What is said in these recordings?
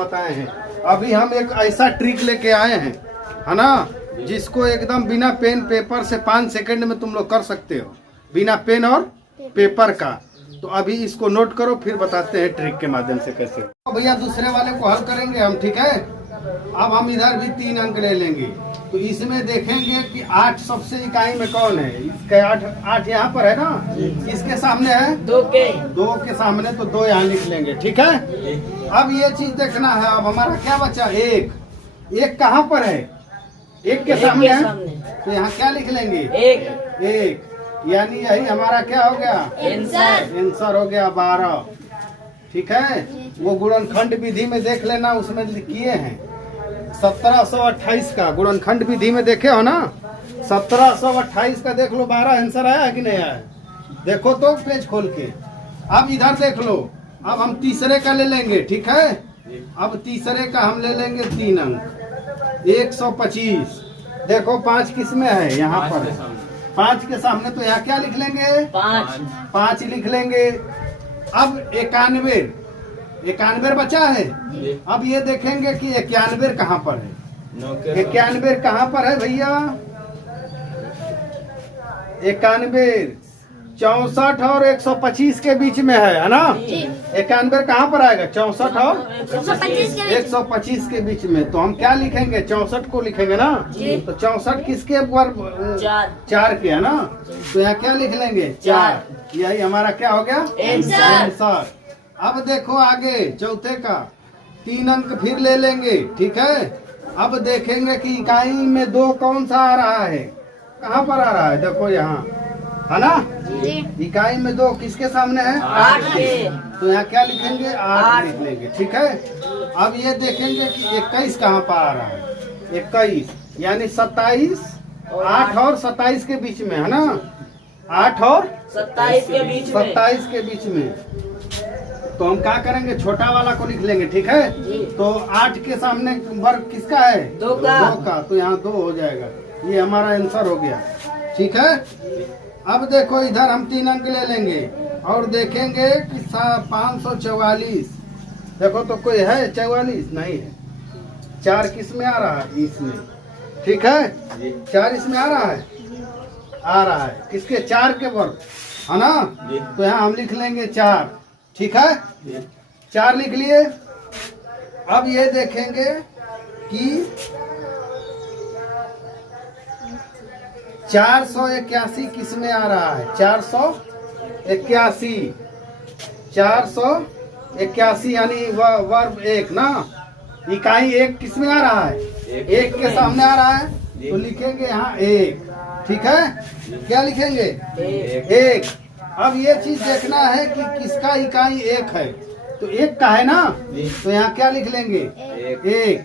बताए हैं। अभी हम एक ऐसा ट्रिक लेके आए हैं, है ना, जिसको एकदम बिना पेन पेपर से 5 सेकंड में तुम लोग कर सकते हो, बिना पेन और पेपर का। तो अभी इसको नोट करो, फिर बताते हैं ट्रिक के माध्यम से कैसे। तो भैया दूसरे वाले को हल करेंगे हम, ठीक है। अब हम इधर भी 3 अंक ले लेंगे। तो इसमें देखेंगे कि 8 सबसे इकाई में कौन है। इसके 8 यहाँ पर है ना, किसके सामने है? 2 के सामने, तो 2 यहाँ लिख लेंगे, ठीक है। अब ये चीज देखना है, अब हमारा क्या बचा? 1 कहाँ पर है? 1 के सामने है, तो यहाँ क्या लिख लेंगे? 1, यानी यही हमारा क्या हो गया? आंसर हो गया 12, ठीक है। वो गुणनखंड विधि में देख लेना, उसमें किए हैं 1728 का गुणनखंड विधि में देखे हो ना, 1728 का देख लो, 12 आंसर आया कि नहीं आया? देखो तो पेज खोल के। अब इधर देख लो, अब हम तीसरे का ले लेंगे, ठीक है। अब तीसरे का हम ले लेंगे 3 अंक, 125। देखो 5 किस में है? यहाँ पर 5 के सामने, तो यहाँ क्या लिख लेंगे? 5 लिख लेंगे। अब 91 बचा है। अब ये देखेंगे कि 91 कहाँ पर है। 91 कहाँ पर है भैया? 91 64 और 125 के बीच में है ना। 91 कहाँ पर आएगा? 64 और 125 के बीच में। तो हम क्या लिखेंगे? 64 को लिखेंगे ना। तो 64 किसके ऊपर? 4 के, है ना। तो यहाँ क्या लिख लेंगे? 4। यही हमारा क्या हो गया? आंसर। अब देखो आगे चौथे का 3 अंक फिर ले लेंगे, ठीक है। अब देखेंगे कि इकाई में 2 कौन सा आ रहा है, कहाँ पर आ रहा है? देखो यहाँ, है ना। इकाई में 2 किसके सामने है? 8 के। तो यहाँ क्या लिखेंगे? 8 लिख लेंगे, ठीक है। अब ये देखेंगे कि 21 कहाँ पर आ रहा है? 21 यानी 27, 8 और 27 के बीच में, है ना। 8 और 27 के बीच में। तो हम क्या करेंगे? छोटा वाला को लिख लेंगे, ठीक है। तो 8 के सामने वर्ग किसका है? 2 का। तो यहाँ 2 हो जाएगा। ये हमारा आंसर हो गया, ठीक है। अब देखो इधर हम 3 अंक ले लेंगे और देखेंगे कि 544। देखो तो कोई है 44? नहीं है। 4 किस में आ रहा है? इसमें, ठीक है। 4 इसमें आ रहा है, किसके? 4 के वर्ग, है ना। तो यहाँ हम लिख लेंगे 4, ठीक है। 4 लिख लिए। अब ये देखेंगे कि 481 किस में आ रहा है? 481 यानी वर्ग 1 ना। इकाई 1 किस में आ रहा है? 1 के सामने आ रहा है, तो लिखेंगे यहाँ 1, ठीक है। क्या लिखेंगे? 1। अब ये चीज देखना है कि किसका इकाई 1 है, तो 1 का है ना। तो यहाँ क्या लिख लेंगे? 1।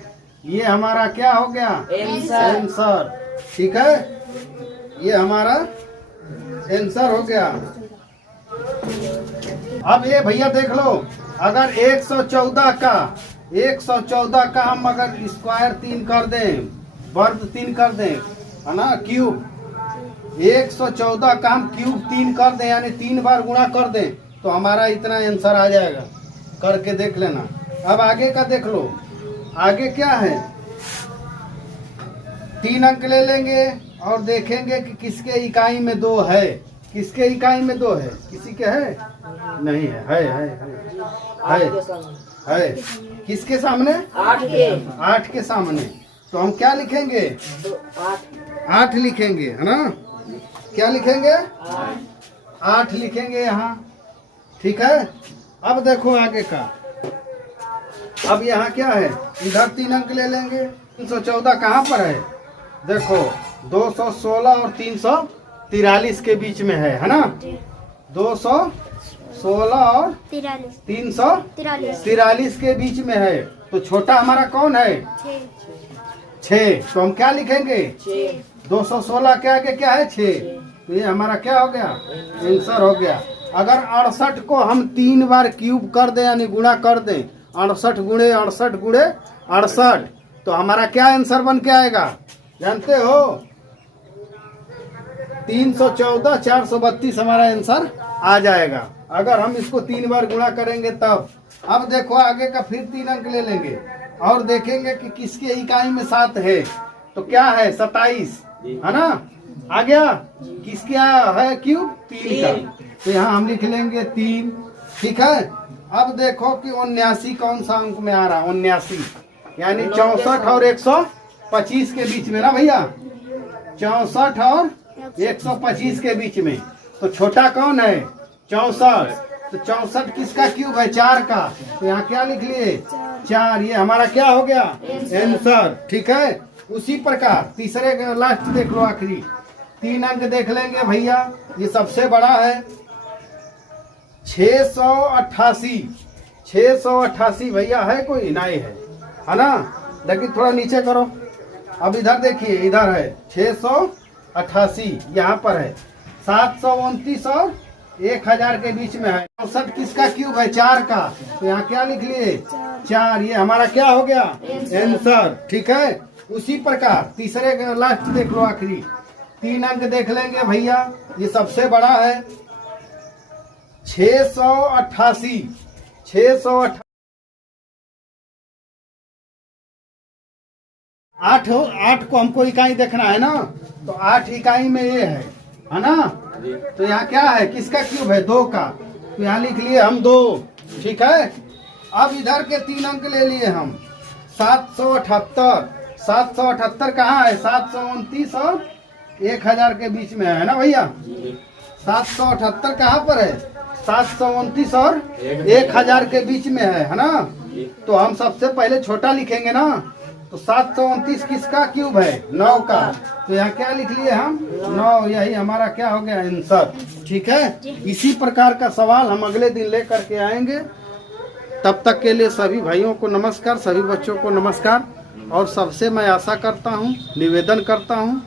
ये हमारा क्या हो गया? आंसर, ठीक है। ये हमारा आंसर हो गया। अब ये भैया देख लो, अगर 114 का हम अगर स्क्वायर 3 कर दें, वर्ग 3 कर दें, है ना, क्यूब 114 का हम क्यूब 3 कर दें, यानी 3 बार गुणा कर दें, तो हमारा इतना आंसर आ जाएगा। करके देख लेना। अब आगे का देख लो, आगे क्या है? 3 अंक ले लेंगे और देखेंगे कि किसके इकाई में 2 है। किसके इकाई में 2 है? किसी के है? नहीं है। है। किसके सामने? 8 के सामने। तो हम क्या लिखेंगे? 8 लिखेंगे, है ना। क्या लिखेंगे? 8 लिखेंगे यहाँ, ठीक है। अब देखो आगे का, अब यहाँ क्या है? इधर 3 अंक ले लेंगे। 314 कहाँ पर है? देखो 216 और 343 के बीच में है ना। 216 और 343 के बीच में है। तो छोटा हमारा कौन है? 6। तो हम क्या लिखेंगे? 216 के आगे क्या है? 6। तो ये हमारा क्या हो गया? आंसर हो गया। अगर 68 को हम 3 बार क्यूब कर दें, यानी गुणा कर दें, 68 गुणे 68 गुणे 68, तो हमारा क्या आंसर बन के आएगा जानते हो? 314 432 हमारा आंसर आ जाएगा। अगर हम इसको 3 बार गुणा करेंगे तब अब देखो आगे का फिर 3 अंक ले लेंगे और देखेंगे कि किसके इकाई में 7 है। तो क्या है 27 है ना। आ गया किसके है क्यूब 3 का। तो यहाँ हम लिख लेंगे 3। ठीक है। अब देखो कि 79 कौन सा अंक में आ रहा है। 79 यानी 64 और 125 के बीच में ना भैया। 64 और 125 के बीच में। तो छोटा कौन है 64। तो 64 किसका क्यूब है 4 का। तो यहाँ क्या लिख लिए 4। ये हमारा क्या हो गया आंसर। ठीक है। उसी प्रकार तीसरे लास्ट देख लो आखिरी 3 अंक देख लेंगे भैया। ये सबसे बड़ा है 688। 688 भैया है कोई नहीं है ना। लेकिन थोड़ा नीचे करो। अब इधर देखिए इधर है 688 यहाँ पर है 729 और 1000 के बीच में है। 64 किसका क्यूब है 4 का। तो यहाँ क्या लिख लिए 4। ये हमारा क्या हो गया आंसर। ठीक है। उसी प्रकार तीसरे लास्ट देख लो आखिरी 3 अंक देख लेंगे भैया। ये सबसे बड़ा है 688। 688 8 को हमको इकाई देखना है ना। तो 8 इकाई में ये है ना। तो यहाँ क्या है किसका क्यूब है 2 का। तो यहाँ लिख लिए हम 2। ठीक है। अब इधर के 3 अंक ले लिए हम 778। 778 कहाँ है 729 और 1000 के बीच में है ना भैया। 778 कहाँ पर है 729 और 1000 के बीच में है ना। तो हम सबसे पहले छोटा लिखेंगे ना। तो 729 किसका क्यूब है 9 का। तो यहाँ क्या लिख लिए हम 9। यही हमारा क्या हो गया आंसर। ठीक है। इसी प्रकार का सवाल हम अगले दिन लेकर के आएंगे। तब तक के लिए सभी भाइयों को नमस्कार, सभी बच्चों को नमस्कार। और सबसे मैं आशा करता हूँ निवेदन करता हूँ